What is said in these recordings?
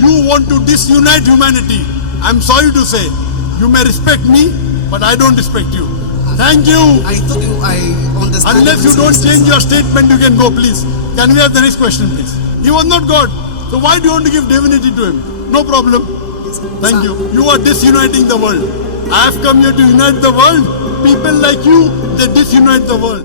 you want to disunite humanity. I'm sorry to say, you may respect me, but I don't respect you. Thank you. I understand. Unless you don't change your statement, you can go, please. Can we have the next question, please? He was not God. So why do you want to give divinity to him? No problem. Thank you. You are disuniting the world. I have come here to unite the world. People like you, they disunite the world.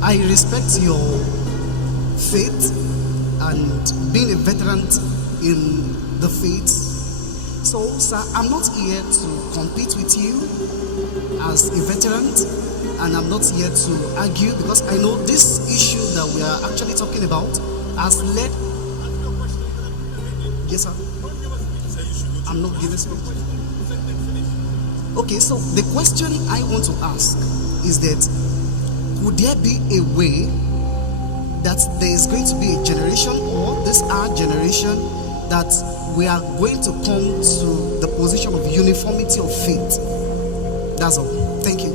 I respect your faith and being a veteran in the faith. So, sir, I'm not here to compete with you as a veteran, and I'm not here to argue, because I know this issue that we are actually talking about has led. Yes, sir. I'm not giving speech. Okay, so the question I want to ask is that could there be a way that there is going to be a generation, or this our generation, that we are going to come to the position of uniformity of faith? That's all. Thank you.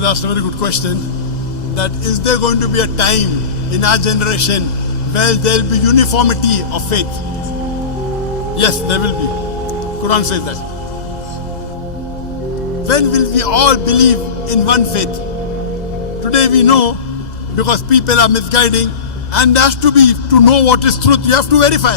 That's a very good question. That is there going to be a time in our generation where there will be uniformity of faith? Yes, there will be. Qur'an says that. When will we all believe in one faith? Today we know, because people are misguiding, and there has to be, to know what is truth, you have to verify.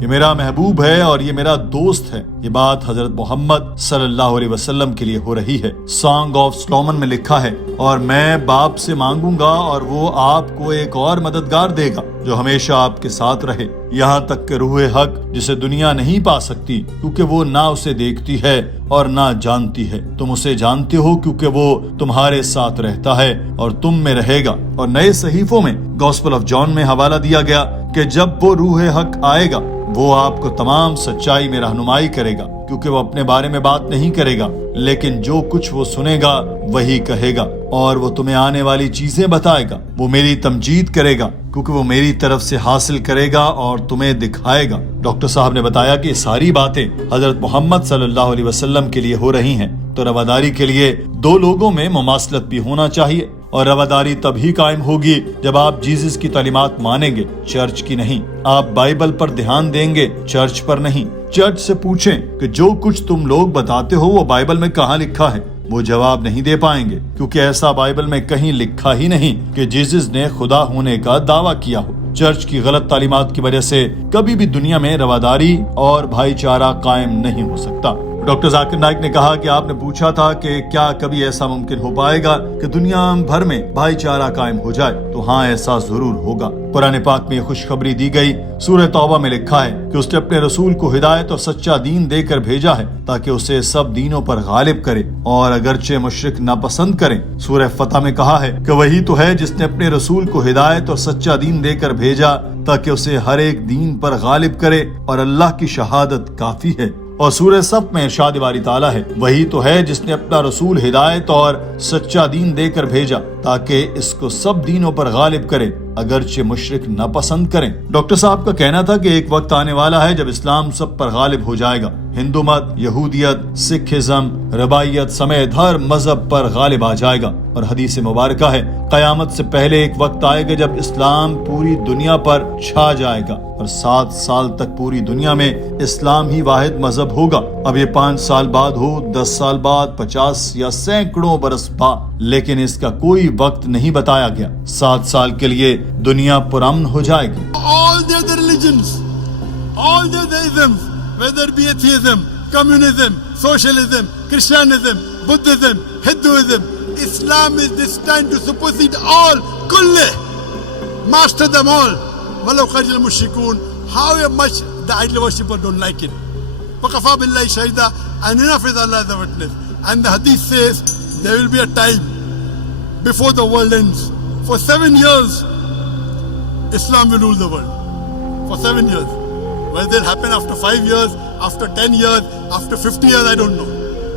یہ میرا محبوب ہے اور یہ میرا دوست ہے. یہ بات حضرت محمد صلی اللہ علیہ وسلم کے لیے ہو رہی ہے. سانگ آف سلومن میں لکھا ہے، اور میں باپ سے مانگوں گا اور وہ آپ کو ایک اور مددگار دے گا جو ہمیشہ آپ کے ساتھ رہے، یہاں تک کہ روح حق جسے دنیا نہیں پا سکتی کیونکہ وہ نہ اسے دیکھتی ہے اور نہ جانتی ہے. تم اسے جانتے ہو کیونکہ وہ تمہارے ساتھ رہتا ہے اور تم میں رہے گا. اور نئے صحیفوں میں گوسپل آف جان میں حوالہ دیا گیا کہ جب وہ روح حق آئے گا وہ آپ کو تمام سچائی میں رہنمائی کرے گا، کیونکہ وہ اپنے بارے میں بات نہیں کرے گا لیکن جو کچھ وہ سنے گا وہی کہے گا، اور وہ تمہیں آنے والی چیزیں بتائے گا. وہ میری تمجید کرے گا کیونکہ وہ میری طرف سے حاصل کرے گا اور تمہیں دکھائے گا. ڈاکٹر صاحب نے بتایا کہ ساری باتیں حضرت محمد صلی اللہ علیہ وسلم کے لیے ہو رہی ہیں، تو رواداری کے لیے دو لوگوں میں مماثلت بھی ہونا چاہیے، اور رواداری تب ہی قائم ہوگی جب آپ جیزس کی تعلیمات مانیں گے، چرچ کی نہیں. آپ بائبل پر دھیان دیں گے، چرچ پر نہیں. چرچ سے پوچھیں کہ جو کچھ تم لوگ بتاتے ہو وہ بائبل میں کہاں لکھا ہے، وہ جواب نہیں دے پائیں گے، کیونکہ ایسا بائبل میں کہیں لکھا ہی نہیں کہ جیزس نے خدا ہونے کا دعویٰ کیا ہو. چرچ کی غلط تعلیمات کی وجہ سے کبھی بھی دنیا میں رواداری اور بھائی چارہ قائم نہیں ہو سکتا. ڈاکٹر ذاکر نائک نے کہا کہ آپ نے پوچھا تھا کہ کیا کبھی ایسا ممکن ہو پائے گا کہ دنیا بھر میں بھائی چارہ قائم ہو جائے، تو ہاں ایسا ضرور ہوگا. قرآن پاک میں خوشخبری دی گئی. سورہ توبہ میں لکھا ہے کہ اس نے اپنے رسول کو ہدایت اور سچا دین دے کر بھیجا ہے تاکہ اسے سب دینوں پر غالب کرے، اور اگرچہ مشرک ناپسند کریں. سورہ فتح میں کہا ہے کہ وہی تو ہے جس نے اپنے رسول کو ہدایت اور سچا دین دے کر بھیجا تاکہ اسے ہر ایک دین پر غالب کرے، اور اللہ کی شہادت کافی ہے. اور سورہ صف میں ارشاد باری تعالیٰ ہے، وہی تو ہے جس نے اپنا رسول ہدایت اور سچا دین دے کر بھیجا تاکہ اس کو سب دینوں پر غالب کرے اگرچہ مشرک ناپسند کریں. ڈاکٹر صاحب کا کہنا تھا کہ ایک وقت آنے والا ہے جب اسلام سب پر غالب ہو جائے گا. ہندو مت، یہودیت، سکھزم، ربائیت سمیت ہر مذہب پر غالب آ جائے گا. اور حدیث مبارکہ ہے قیامت سے پہلے ایک وقت آئے گا جب اسلام پوری دنیا پر چھا جائے گا، اور 7 سال تک پوری دنیا میں اسلام ہی واحد مذہب ہوگا. اب یہ 5 سال بعد ہو، 10 سال بعد، 50 یا سینکڑوں برس بعد، لیکن اس کا کوئی وقت نہیں بتایا گیا. 7 سال کے لیے دنیا پرامن ہو جائے گی. All the other religions, all the isms, whether it be atheism, communism, socialism, Christianism, Buddhism, Hinduism, Islam is destined to supersede all, kulle, master them all. Walau kharij al-mushrikun, however much the idol worshippers don't like it. وَقَفَى بِاللَّهِ شَهِيدًا, and enough is Allah as a witness. And the hadith says there will be a time before the world ends. For 7 years, Islam will rule the world. For 7 years. Whether it happen after 5 years, after 10 years, after 50 years, I don't know.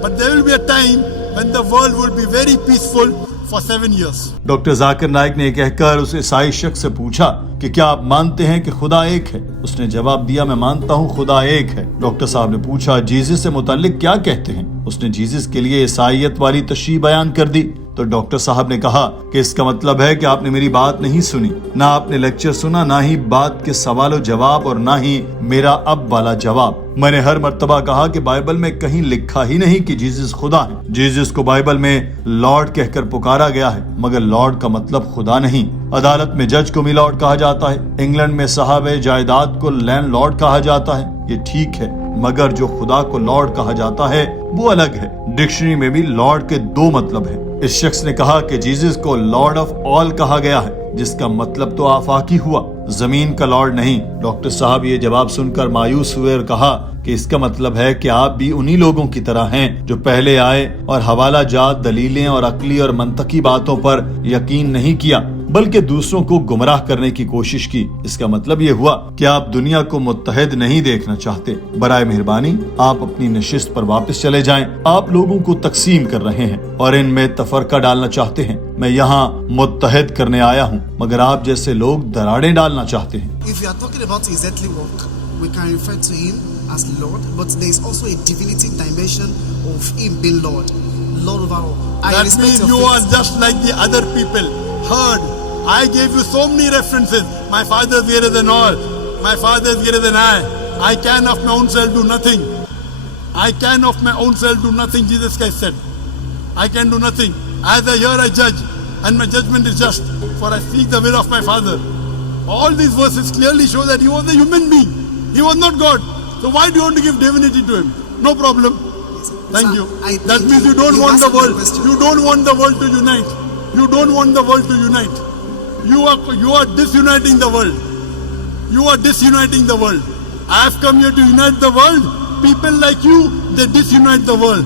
But there will be a time when the world will be very peaceful for 7 years. Doctor Zakir Naik نے کہہ کر اس عیسائی شخص سے پوچھا کہ کیا آپ مانتے ہیں کہ خدا ایک ہے؟ اس نے جواب دیا میں مانتا ہوں خدا ایک ہے. ڈاکٹر صاحب نے پوچھا جیزس سے متعلق کیا کہتے ہیں؟ اس نے جیزس کے لیے عیسائیت والی تشریح بیان کر دی. تو ڈاکٹر صاحب نے کہا کہ اس کا مطلب ہے کہ آپ نے میری بات نہیں سنی، نہ آپ نے لیکچر سنا، نہ ہی بات کے سوال و جواب، اور نہ ہی میرا اب والا جواب. میں نے ہر مرتبہ کہا کہ بائبل میں کہیں لکھا ہی نہیں کہ جیزس خدا ہے. جیزس کو بائبل میں لارڈ کہہ کر پکارا گیا ہے، مگر لارڈ کا مطلب خدا نہیں. عدالت میں جج کو بھی لارڈ کہا جاتا ہے. انگلینڈ میں صاحب جائیداد کو لینڈ لارڈ کہا جاتا ہے. یہ ٹھیک ہے، مگر جو خدا کو لارڈ کہا جاتا ہے وہ الگ ہے. ڈکشنری میں بھی لارڈ کے 2 مطلب ہیں. اس شخص نے کہا کہ جیزس کو لارڈ آف آل کہا گیا ہے، جس کا مطلب تو آفاقی ہوا، زمین کا لارڈ نہیں. ڈاکٹر صاحب یہ جواب سن کر مایوس ہوئے اور کہا کہ اس کا مطلب ہے کہ آپ بھی انہی لوگوں کی طرح ہیں جو پہلے آئے اور حوالہ جات، دلیلیں اور عقلی اور منطقی باتوں پر یقین نہیں کیا بلکہ دوسروں کو گمراہ کرنے کی کوشش کی. اس کا مطلب یہ ہوا کہ آپ دنیا کو متحد نہیں دیکھنا چاہتے. برائے مہربانی آپ اپنی نشست پر واپس چلے جائیں. آپ لوگوں کو تقسیم کر رہے ہیں اور ان میں تفرقہ ڈالنا چاہتے ہیں. میں یہاں متحد کرنے آیا ہوں، مگر آپ جیسے لوگ دراڑیں ڈالنا چاہتے ہیں. If you are talking about his earthly work, we can refer to him as Lord, but there is also a divinity dimension of him being Lord over all. That means you are just like the other people. Heard, I gave you so many references. My Father is greater than all. My Father is greater than I. I can of my own self do nothing. I can of my own self do nothing, Jesus Christ said. I can do nothing. As I hear, I judge, and my judgment is just, for I speak the will of my Father. All these verses clearly show that he was a human being. He was not God. So why do you want to give divinity to him? No problem. Thank Sir, you. I That think means you don't you've want the answered my world. question. You don't want the world to unite. You don't want the world to unite. You are disuniting the world. You are disuniting the world. I have come here to unite the world. People like you, they disunite the world.